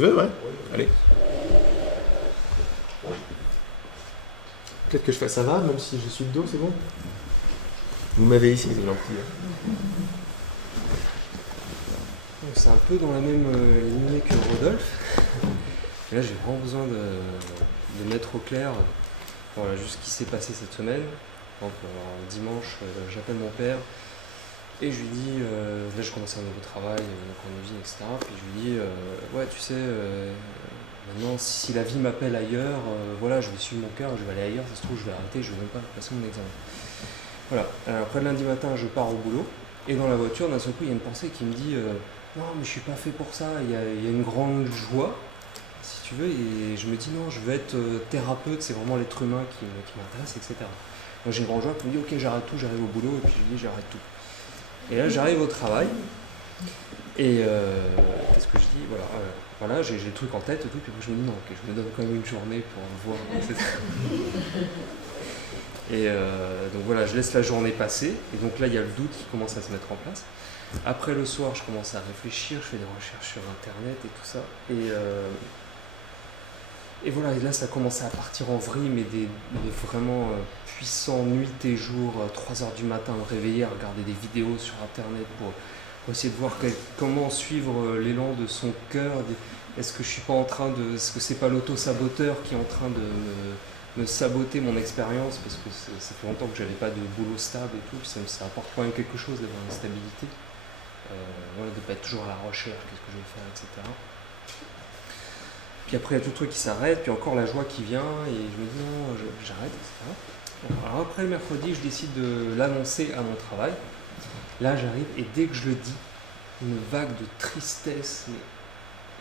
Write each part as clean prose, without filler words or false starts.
Tu veux, ouais. Allez. Peut-être que je fasse ça va, même si je suis de dos, c'est bon. Vous m'avez ici, c'est gentil. C'est un peu dans la même lignée que Rodolphe. Et là, j'ai vraiment besoin de mettre au clair voilà, juste ce qui s'est passé cette semaine. Donc, dimanche, j'appelle mon père et je lui dis, là je commence un nouveau travail, donc en usine, etc. Puis je lui dis, ouais, tu sais, maintenant, si la vie m'appelle ailleurs, voilà, je vais suivre mon cœur, je vais aller ailleurs, ça se trouve, je vais arrêter, je vais même pas passer mon examen. Voilà, alors, après lundi matin, je pars au boulot, et dans la voiture, d'un seul coup, il y a une pensée qui me dit, non, mais je suis pas fait pour ça, il y a une grande joie, si tu veux, et je me dis, non, je veux être thérapeute, c'est vraiment l'être humain qui m'intéresse, etc. Donc j'ai une grande joie qui me dit, ok, j'arrête tout, j'arrive au boulot, et puis je lui dis, j'arrête tout. Et là, j'arrive au travail, et qu'est-ce que je dis, voilà, j'ai le truc en tête et tout, puis je me dis non, ok, je me donne quand même une journée pour voir, etc. Et donc voilà, je laisse la journée passer, et donc là il y a le doute qui commence à se mettre en place. Après le soir, je commence à réfléchir, je fais des recherches sur internet et tout ça, et voilà, et là ça commence à partir en vrille, mais des vraiment puissants, nuit et jour, 3h du matin, me réveiller, à regarder des vidéos sur internet pour essayer de voir comment suivre l'élan de son cœur. Est-ce que je suis pas en train de. Est-ce que c'est pas l'auto-saboteur qui est en train de me saboter mon expérience, parce que ça fait longtemps que j'avais pas de boulot stable et tout, puis ça apporte quand même quelque chose d'avoir une stabilité. Voilà, de ne pas être toujours à la recherche, qu'est-ce que je vais faire, etc. Puis après il y a tout le truc qui s'arrête, puis encore la joie qui vient, et je me dis non, j'arrête, etc. Alors après le mercredi, je décide de l'annoncer à mon travail. Là j'arrive, et dès que je le dis, une vague de tristesse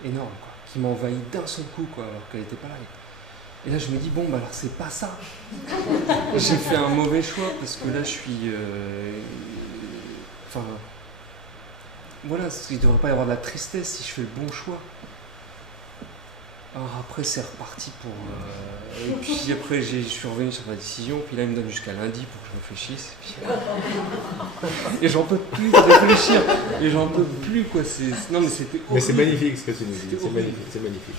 énorme, quoi, qui m'envahit d'un seul coup, quoi, alors qu'elle n'était pas là. Et là je me dis, bon, bah alors c'est pas ça. J'ai fait un mauvais choix, parce que là je suis... Enfin... Voilà, il ne devrait pas y avoir de la tristesse si je fais le bon choix. Alors après c'est reparti pour... Et puis après je suis revenu sur ma décision, puis là il me donne jusqu'à lundi pour que je réfléchisse. Et j'en peux plus de réfléchir. Et j'en peux plus, quoi. Non mais c'était horrible. Mais c'est magnifique ce que tu nous dis, c'est magnifique.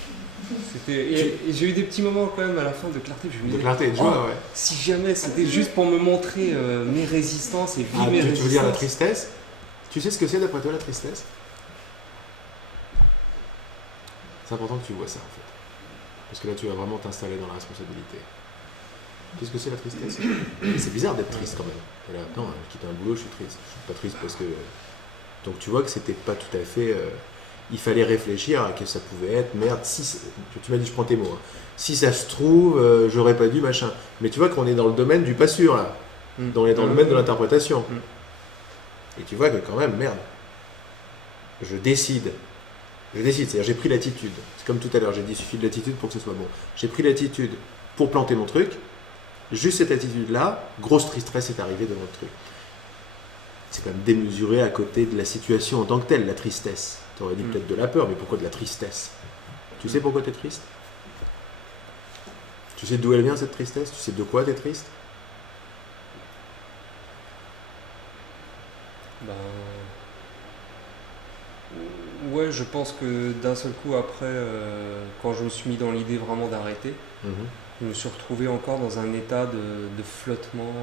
Et j'ai eu des petits moments quand même à la fin de clarté. Je me disais, de clarté et de joie, ouais. Si jamais c'était juste pour me montrer mes résistances et vivre mes résistances. Tu veux dire la tristesse? Tu sais ce que c'est d'après toi la tristesse? C'est important que tu vois ça en fait. Parce que là tu vas vraiment t'installer dans la responsabilité. Qu'est-ce que c'est la tristesse? C'est bizarre d'être triste quand même. Là, attends, je quitte un boulot, je suis triste. Je suis pas triste parce que... Donc tu vois que c'était pas tout à fait... Il fallait réfléchir à ce que ça pouvait être. Merde, si... Tu m'as dit, je prends tes mots. Hein. Si ça se trouve, j'aurais pas dû, machin. Mais tu vois qu'on est dans le domaine du pas sûr là. On est dans le domaine de l'interprétation. Et tu vois que quand même, merde. Je décide, c'est-à-dire j'ai pris l'attitude. C'est comme tout à l'heure, j'ai dit il suffit de l'attitude pour que ce soit bon. J'ai pris l'attitude pour planter mon truc. Juste cette attitude-là, grosse tristesse est arrivée devant le truc. C'est quand même démesuré à côté de la situation en tant que telle, la tristesse. Tu aurais dit peut-être de la peur, mais pourquoi de la tristesse? Tu sais pourquoi tu es triste? Tu sais d'où elle vient cette tristesse? Tu sais de quoi tu es triste? Ouais, je pense que d'un seul coup, après, quand je me suis mis dans l'idée vraiment d'arrêter, je me suis retrouvé encore dans un état de flottement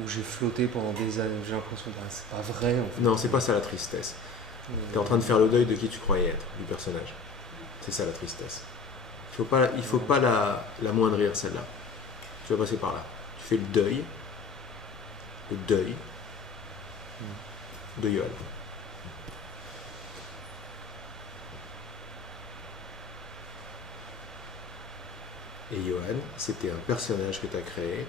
où j'ai flotté pendant des années. J'ai l'impression que c'est pas vrai. En fait. Non, c'est pas ça la tristesse. Tu es en train de faire le deuil de qui tu croyais être, du personnage. C'est ça la tristesse. Il faut pas l'amoindrir celle-là. Tu vas passer par là. Tu fais le deuil de Yoann. Et Yoann, c'était un personnage que tu as créé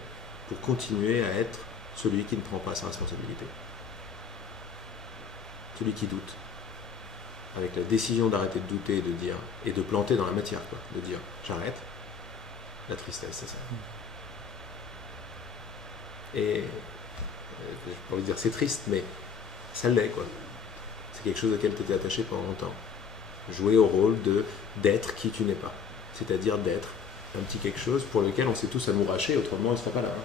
pour continuer à être celui qui ne prend pas sa responsabilité. Celui qui doute. Avec la décision d'arrêter de douter et de dire, et de planter dans la matière, quoi. De dire, j'arrête. La tristesse, c'est ça. Et j'ai pas envie de dire c'est triste, mais ça l'est, quoi. C'est quelque chose auquel tu étais attaché pendant longtemps. Jouer au rôle d'être qui tu n'es pas. C'est-à-dire d'être un petit quelque chose pour lequel on s'est tous amourachés, autrement on ne serait pas là. Hein.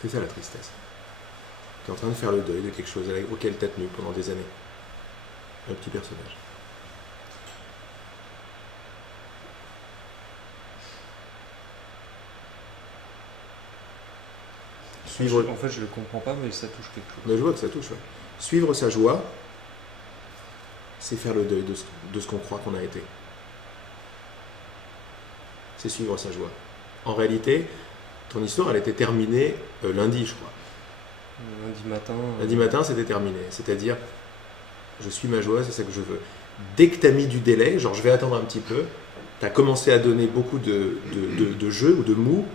C'est ça la tristesse. Tu es en train de faire le deuil de quelque chose auquel tu as tenu pendant des années. Un petit personnage. Suivre... En fait, je le comprends pas, mais ça touche quelque chose. Mais je vois que ça touche, ouais. Suivre sa joie, c'est faire le deuil de ce qu'on croit qu'on a été. C'est suivre sa joie. En réalité, ton histoire, elle était terminée lundi, je crois. Lundi matin. Lundi matin, c'était terminé. C'est-à-dire, je suis ma joie, c'est ça que je veux. Dès que tu as mis du délai, genre je vais attendre un petit peu, tu as commencé à donner beaucoup de jeux ou de mots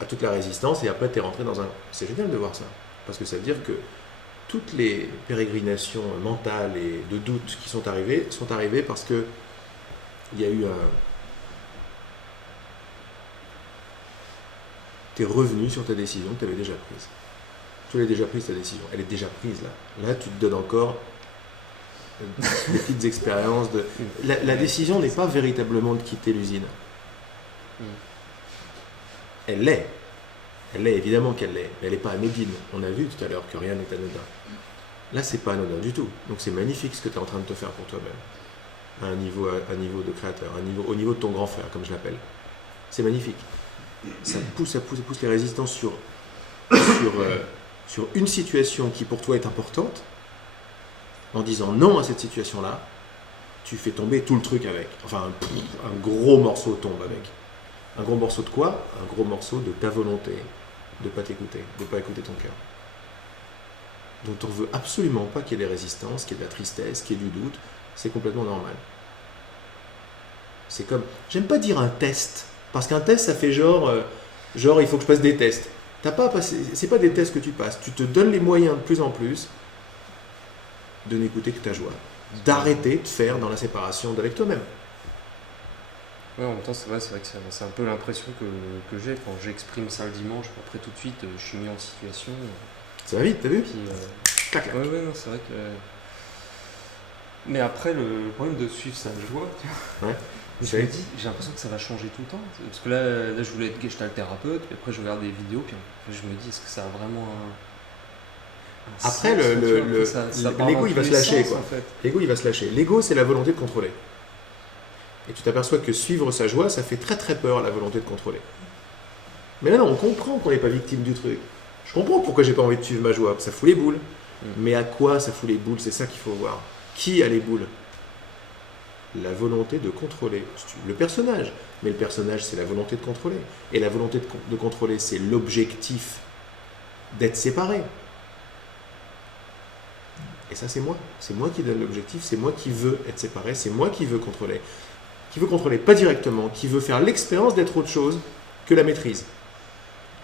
à toute la résistance et après tu es rentré dans un... C'est génial de voir ça. Parce que ça veut dire que toutes les pérégrinations mentales et de doutes qui sont arrivées parce que il y a eu un... Tu es revenu sur ta décision que tu avais déjà prise. Tu l'as déjà prise ta décision. Elle est déjà prise là. Là, tu te donnes encore des petites expériences. La décision n'est pas véritablement de quitter l'usine. Elle l'est. Elle l'est, évidemment qu'elle l'est. Mais elle n'est pas anodine. On a vu tout à l'heure que rien n'est anodin. Là, c'est pas anodin du tout. Donc c'est magnifique ce que tu es en train de te faire pour toi-même. À un niveau de créateur, au niveau de ton grand frère, comme je l'appelle. C'est magnifique. Ça pousse les résistances sur une situation qui pour toi est importante. En disant non à cette situation-là, tu fais tomber tout le truc avec. Enfin, un gros morceau tombe avec. Un gros morceau de quoi? Un gros morceau de ta volonté de ne pas t'écouter, de ne pas écouter ton cœur. Donc on ne veut absolument pas qu'il y ait des résistances, qu'il y ait de la tristesse, qu'il y ait du doute. C'est complètement normal. C'est comme... J'aime pas dire un test, parce qu'un test, ça fait genre il faut que je passe des tests. T'as pas à passer, c'est pas des tests que tu passes. Tu te donnes les moyens de plus en plus de n'écouter que ta joie. D'arrêter de faire dans la séparation d'avec toi-même. Ouais, en même temps, c'est vrai que c'est un peu l'impression que j'ai quand j'exprime ça le dimanche. Après, tout de suite, je suis mis en situation. Ça va vite, t'as vu? Puis, clac, clac. Ouais, non, c'est vrai que. Mais après, le problème de suivre sa joie, tu vois. Ouais. Je me dis, j'ai l'impression que ça va changer tout le temps. Parce que là je voulais être gestalt thérapeute, puis après, je regarde des vidéos, puis je me dis, est-ce que ça a vraiment un après, sens, l'ego, il va se lâcher, sens, quoi. En fait. L'ego, il va se lâcher. L'ego, c'est la volonté de contrôler. Et tu t'aperçois que suivre sa joie, ça fait très très peur, la volonté de contrôler. Mais là, non, on comprend qu'on n'est pas victime du truc. Je comprends pourquoi j'ai pas envie de suivre ma joie. Ça fout les boules. Mais à quoi ça fout les boules? C'est ça qu'il faut voir. Qui a les boules? La volonté de contrôler. Le personnage. Mais le personnage, c'est la volonté de contrôler. Et la volonté de contrôler, c'est l'objectif d'être séparé. Et ça, c'est moi. C'est moi qui donne l'objectif. C'est moi qui veux être séparé. C'est moi qui veux contrôler. Qui veut contrôler, pas directement. Qui veut faire l'expérience d'être autre chose que la maîtrise.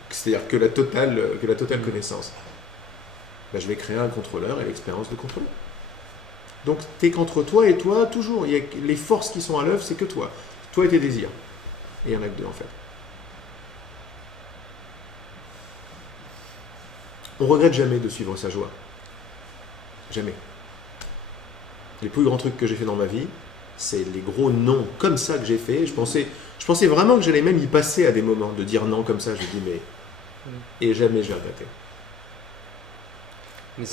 C'est-à-dire que la totale connaissance. Ben, je vais créer un contrôleur et l'expérience de contrôler. Donc, t'es qu'entre toi et toi, toujours. Les forces qui sont à l'œuvre, c'est que toi. Toi et tes désirs. Et il y en a que deux, en fait. On regrette jamais de suivre sa joie. Jamais. Les plus grands trucs que j'ai fait dans ma vie, c'est les gros non comme ça que j'ai fait. Je pensais vraiment que j'allais même y passer à des moments, de dire non comme ça. Je dis mais... Et jamais je vais regretter. Mais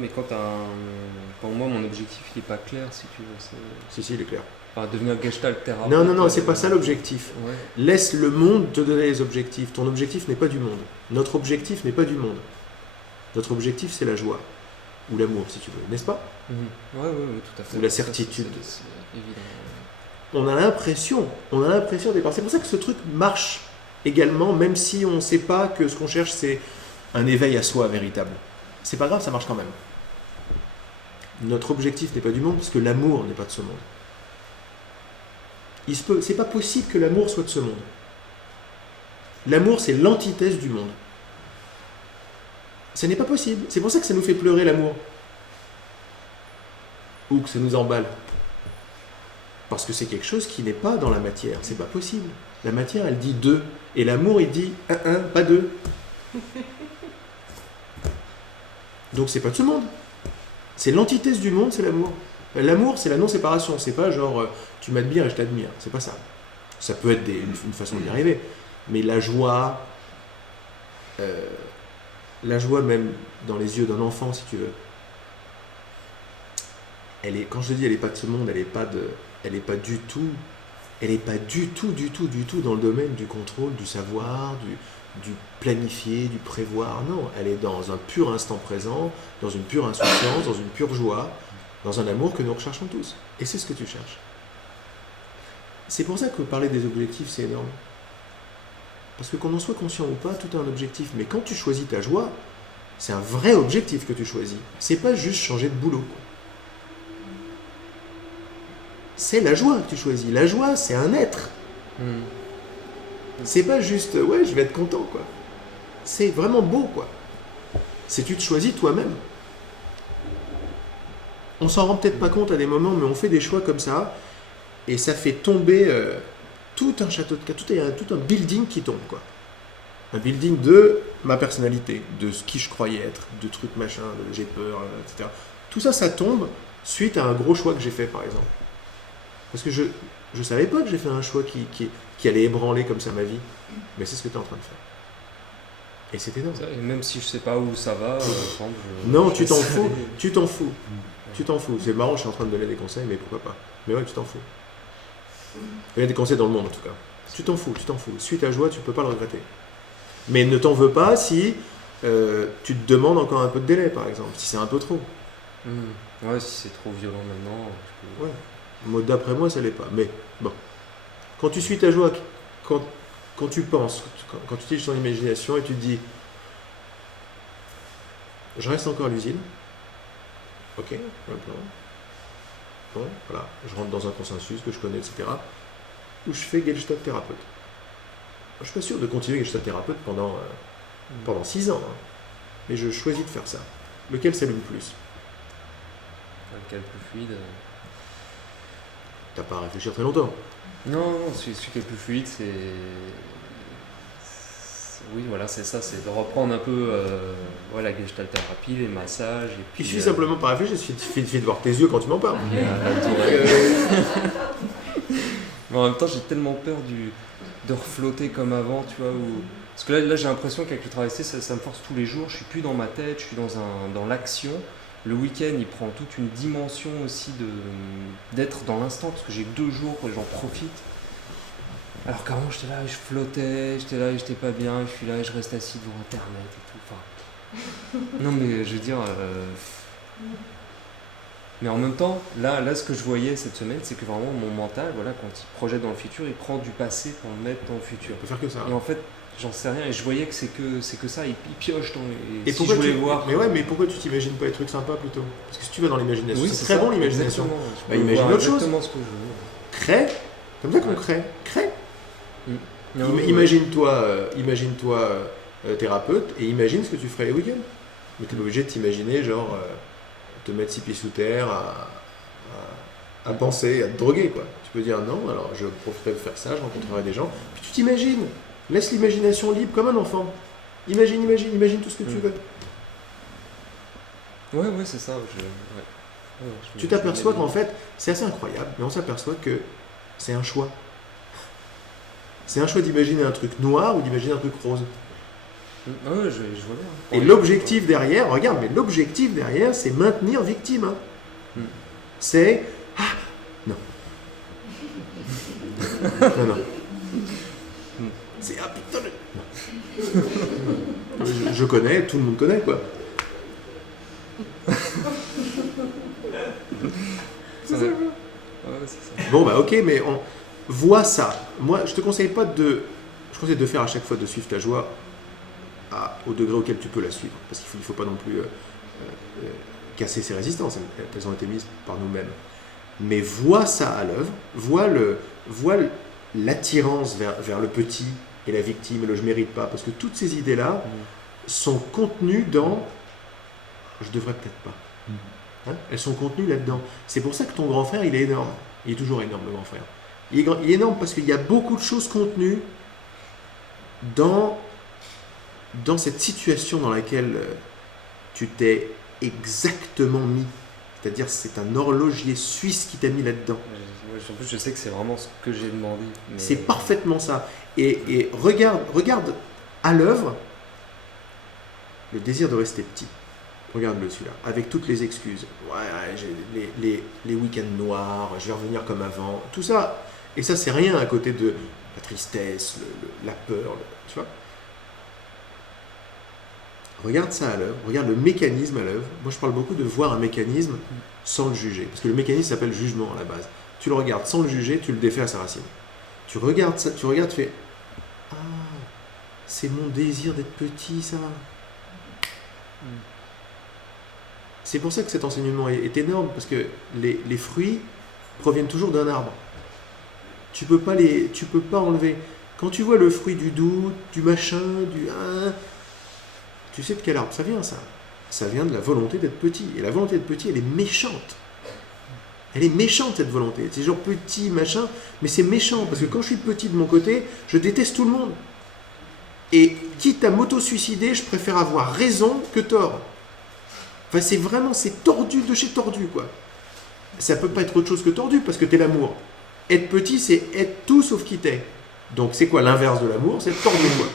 mais quand moi mon objectif il est pas clair, si tu veux, Si, il est clair. Enfin, devenir gestalt thérapeute. Non, c'est pas ça l'objectif. Ouais. Laisse le monde te donner les objectifs. Ton objectif n'est pas du monde. Notre objectif n'est pas du monde. Notre objectif c'est la joie. Ou l'amour si tu veux, n'est-ce pas? Oui, tout à fait. Ou la certitude. C'est évident. On a l'impression au départ. C'est pour ça que ce truc marche également, même si on ne sait pas que ce qu'on cherche c'est un éveil à soi véritable. C'est pas grave, ça marche quand même. Notre objectif n'est pas du monde parce que l'amour n'est pas de ce monde. C'est pas possible que l'amour soit de ce monde. L'amour, c'est l'antithèse du monde. Ce n'est pas possible. C'est pour ça que ça nous fait pleurer l'amour. Ou que ça nous emballe. Parce que c'est quelque chose qui n'est pas dans la matière. C'est pas possible. La matière, elle dit deux. Et l'amour, il dit un, pas deux. Donc c'est pas de ce monde. C'est l'antithèse du monde, c'est l'amour. L'amour, c'est la non-séparation. C'est pas genre tu m'admires et je t'admire. C'est pas ça. Ça peut être une façon d'y arriver. Mais la joie même dans les yeux d'un enfant, si tu veux, quand je te dis elle n'est pas de ce monde, elle n'est pas du tout dans le domaine du contrôle, du savoir, du planifier, du prévoir. Non, elle est dans un pur instant présent, dans une pure insouciance, dans une pure joie, dans un amour que nous recherchons tous. Et c'est ce que tu cherches. C'est pour ça que parler des objectifs, c'est énorme. Parce que qu'on en soit conscient ou pas, tout a un objectif. Mais quand tu choisis ta joie, c'est un vrai objectif que tu choisis. C'est pas juste changer de boulot. C'est la joie que tu choisis. La joie, c'est un être. C'est pas juste, ouais, je vais être content, quoi. C'est vraiment beau, quoi. C'est tu te choisis toi-même. On s'en rend peut-être pas compte à des moments, mais on fait des choix comme ça, et ça fait tomber tout un château de cartes, tout un building qui tombe, quoi. Un building de ma personnalité, de ce qui je croyais être, de trucs machin, de j'ai peur, etc. Tout ça, ça tombe suite à un gros choix que j'ai fait, par exemple. Parce que je savais pas que j'ai fait un choix qui allait ébranler comme ça ma vie. Mais c'est ce que tu es en train de faire. Et c'est énorme. Et même si je sais pas où ça va, non, tu t'en fous. Tu t'en fous. Tu t'en fous. C'est marrant, je suis en train de donner des conseils, mais pourquoi pas. Mais ouais, tu t'en fous. Il y a des conseils dans le monde, en tout cas. Tu t'en fous, tu t'en fous. Suis ta joie, tu peux pas le regretter. Mais ne t'en veux pas si tu te demandes encore un peu de délai, par exemple. Si c'est un peu trop. Ouais, si c'est trop violent maintenant. Ouais. D'après moi, ça l'est pas. Mais bon. Quand tu suis ta joie, quand tu penses, quand tu utilises ton imagination et tu te dis je reste encore à l'usine, ok, maintenant, bon, voilà, je rentre dans un consensus que je connais, etc., ou je fais Gestalt thérapeute. Je suis pas sûr de continuer Gestalt thérapeute pendant 6 ans, hein, mais je choisis de faire ça. Lequel s'allume plus? Lequel plus fluide? T'as pas à réfléchir très longtemps. Non, celui qui est le plus fluide, c'est... Oui, voilà, c'est ça, c'est de reprendre un peu la gestalt thérapie, les massages, et puis... Il suffit simplement pas réfléchir, il suffit de voir tes yeux quand tu m'en parles. Mais en même temps, j'ai tellement peur de reflotter comme avant, tu vois, Parce que là j'ai l'impression qu'avec le travail, ça me force tous les jours, je suis plus dans ma tête, je suis dans l'action. Le week-end, il prend toute une dimension aussi d'être dans l'instant, parce que j'ai 2 jours et j'en profite. Alors qu'avant, j'étais là et je flottais, j'étais là et j'étais pas bien, je suis là et je reste assis devant Internet et tout. Enfin, non, mais je veux dire... Mais en même temps, là, ce que je voyais cette semaine, c'est que vraiment mon mental, voilà, quand il projette dans le futur, il prend du passé pour le mettre dans le futur. On peut faire que ça. Et en fait, j'en sais rien, et je voyais que c'est que ça, il pioche dans les... Et si je voulais voir... Mais ouais, mais pourquoi tu t'imagines pas des trucs sympas plutôt? Parce que si tu vas dans l'imagination, oui, c'est très bon l'imagination. Bah, imagine autre chose. Exactement ce que je veux. Crée, comme ça qu'on crée. Imagine-toi thérapeute et imagine ce que tu ferais les week-ends. Mais t'es pas obligé de t'imaginer, genre, te mettre 6 pieds sous terre, à penser, à te droguer, quoi. Tu peux dire non, alors je profiterai de faire ça, je rencontrerai des gens. Puis tu t'imagines. Laisse l'imagination libre comme un enfant. Imagine tout ce que tu veux. Ouais, c'est ça. Tu t'aperçois qu'en fait, c'est assez incroyable, mais on s'aperçoit que c'est un choix. C'est un choix d'imaginer un truc noir ou d'imaginer un truc rose. Je vois bien. Et l'objectif derrière, regarde, mais l'objectif derrière, c'est maintenir victime. Hein. C'est... Ah, non. non. C'est... Ah putain, je connais, tout le monde connaît, quoi. C'est ça. C'est ça. Bon, bah ok, mais on voit ça. Moi, je te conseille pas de... Je conseille de faire à chaque fois de suivre ta joie au degré auquel tu peux la suivre. Parce qu'il ne faut pas non plus casser ses résistances. Elles ont été mises par nous-mêmes. Mais vois ça à l'œuvre. Vois l'attirance vers le petit et la victime et le je mérite pas. Parce que toutes ces idées-là sont contenues dans je devrais peut-être pas. Hein, elles sont contenues là-dedans. C'est pour ça que ton grand frère, il est énorme. Il est toujours énorme, le grand frère. Il est énorme parce qu'il y a beaucoup de choses contenues dans cette situation dans laquelle tu t'es exactement mis. C'est-à-dire c'est un horloger suisse qui t'a mis là-dedans. En plus, je sais que c'est vraiment ce que j'ai demandé. Mais... C'est parfaitement ça. Et regarde à l'œuvre le désir de rester petit. Regarde-le celui-là, avec toutes les excuses. Ouais, j'ai les week-ends noirs, je vais revenir comme avant. Tout ça, et ça c'est rien à côté de la tristesse, la peur, tu vois. Regarde ça à l'œuvre, regarde le mécanisme à l'œuvre. Moi, je parle beaucoup de voir un mécanisme sans le juger. Parce que le mécanisme s'appelle jugement à la base. Tu le regardes sans le juger, tu le défais à sa racine. Tu regardes ça, tu fais « Ah, c'est mon désir d'être petit, ça. » C'est pour ça que cet enseignement est énorme, parce que les fruits proviennent toujours d'un arbre. Tu peux pas enlever. Quand tu vois le fruit du doute, du machin, tu sais de quel arbre ça vient, ça. Ça vient de la volonté d'être petit. Et la volonté d'être petit, elle est méchante. Elle est méchante, cette volonté. C'est genre petit, machin, mais c'est méchant, parce que quand je suis petit de mon côté, je déteste tout le monde. Et quitte à m'auto-suicider, je préfère avoir raison que tort. Enfin, c'est tordu de chez tordu, quoi. Ça peut pas être autre chose que tordu, parce que t'es l'amour. Être petit, c'est être tout sauf qui t'es. Donc, c'est quoi l'inverse de l'amour? C'est être tordu, quoi.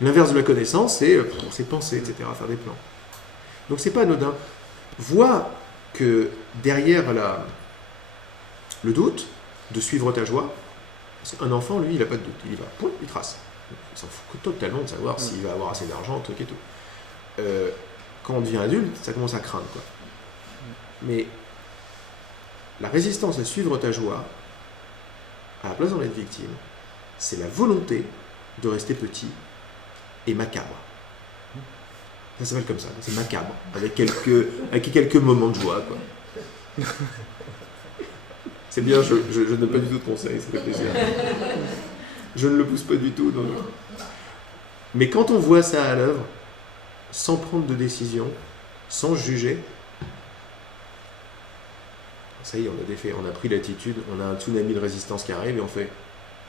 L'inverse de la connaissance, c'est penser, etc., faire des plans. Donc, c'est pas anodin. Vois que derrière le doute, de suivre ta joie, parce qu'un enfant, lui, il n'a pas de doute. Il y va, pouf, il trace. Il s'en fout totalement de savoir s'il va avoir assez d'argent, truc et tout. Quand on devient adulte, ça commence à craindre, quoi. Mais la résistance à suivre ta joie, à la place d'en être victime, c'est la volonté de rester petit et macabre. Ça s'appelle comme ça, c'est macabre, avec quelques moments de joie, quoi. C'est bien, je ne donne pas du tout de conseils, ça fait plaisir. Je ne le pousse pas du tout. Donc. Mais quand on voit ça à l'œuvre, sans prendre de décision, sans juger, ça y est, on a pris l'attitude, on a un tsunami de résistance qui arrive et on fait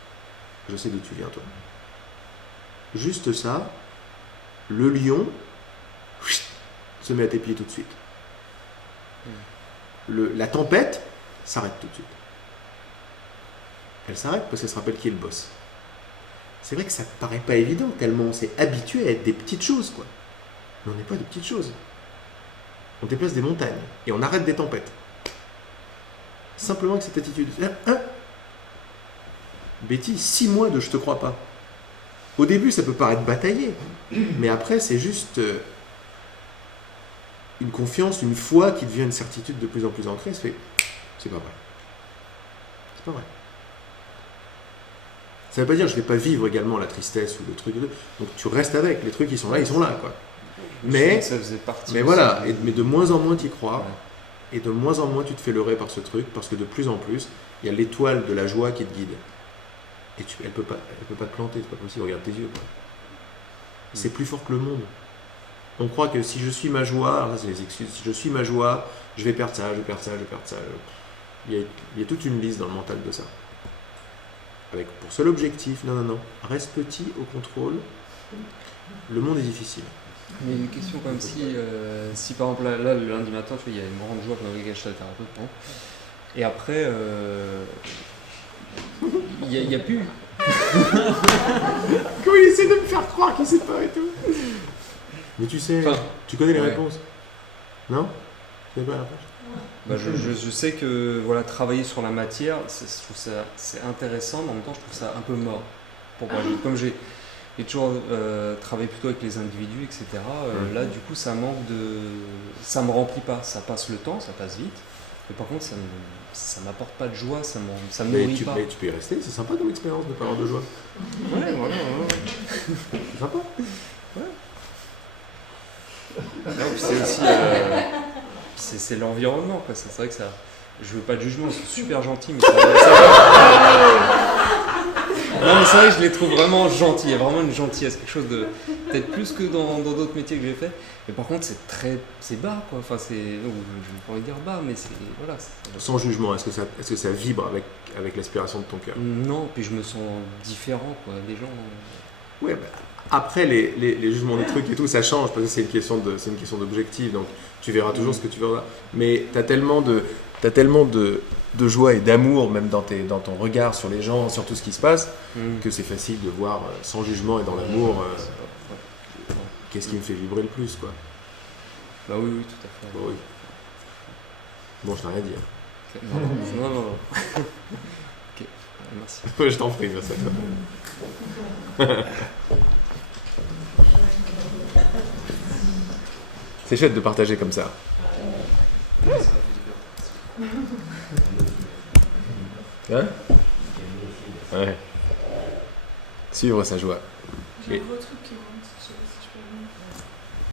« Je sais d'où tu viens, toi ». Juste ça, le lion se met à tes pieds tout de suite. La tempête s'arrête tout de suite. Elle s'arrête parce qu'elle se rappelle qui est le boss. C'est vrai que ça ne paraît pas évident, tellement on s'est habitué à être des petites choses, quoi. Mais on n'est pas des petites choses. On déplace des montagnes et on arrête des tempêtes. Simplement avec cette attitude. Betty, 6 mois de je te crois pas. Au début, ça peut paraître bataillé, mais après, c'est juste une confiance, une foi qui devient une certitude de plus en plus ancrée. C'est pas vrai. C'est pas vrai. Ça veut pas dire que je vais pas vivre également la tristesse ou le truc. Donc tu restes avec, les trucs ils sont là, quoi. Mais voilà, mais de moins en moins tu y crois, et de moins en moins tu te fais leurrer par ce truc, parce que de plus en plus, il y a l'étoile de la joie qui te guide. Et elle peut pas te planter, c'est pas possible, regarde tes yeux, quoi. C'est plus fort que le monde. On croit que si je suis ma joie, alors ça c'est les excuses, si je suis ma joie, je vais perdre ça, je vais perdre ça, je vais perdre ça. Il y a toute une liste dans le mental de ça. Avec pour seul objectif, non, reste petit au contrôle, le monde est difficile. Mais une question comme si par exemple là le lundi matin, tu vois, il y a une grande joie dans les thérapeute, bon. Et après, il n'y a plus. Comment il essaie de me faire croire qu'il sait pas et tout. Mais tu sais, tu connais les réponses. Non? Tu connais pas la réponse? Bah je sais que voilà, travailler sur la matière, je trouve ça c'est intéressant, mais en même temps je trouve ça un peu mort. Pour moi, comme j'ai toujours travaillé plutôt avec les individus, etc. Là du coup ça me remplit pas, ça passe le temps, ça passe vite, mais par contre ça m'apporte pas de joie, ça me nourrit pas. Mais tu peux y rester, c'est sympa comme expérience de ne pas avoir de joie. Ouais, voilà. C'est sympa. Ouais. Non, c'est aussi c'est l'environnement, quoi. C'est vrai que ça. Je veux pas de jugement, ils sont super gentils, mais ça non, mais c'est vrai que je les trouve vraiment gentils. Il y a vraiment une gentillesse, quelque chose de peut-être plus que dans d'autres métiers que j'ai fait. Mais par contre, c'est bas, quoi. Enfin, je n'ai pas envie de dire bas, mais c'est voilà. Sans jugement, est-ce que ça vibre avec l'aspiration de ton cœur? Non, puis je me sens différent, quoi. Des gens. Ouais, bah, après les jugements des trucs et tout, ça change parce que c'est une question d'objectif. Donc tu verras toujours ce que tu verras. Mais t'as tellement de joie et d'amour, même dans ton regard sur les gens, sur tout ce qui se passe, que c'est facile de voir sans jugement et dans l'amour qu'est-ce qui me fait vibrer le plus, quoi. Bah oui, tout à fait. Bah, oui. Bon, je n'ai rien à dire. Okay. Non. Ok, merci. Je t'en prie, merci à toi. C'est chouette de partager comme ça. Hein? Ouais. Suivre sa joie. J'ai un gros truc qui me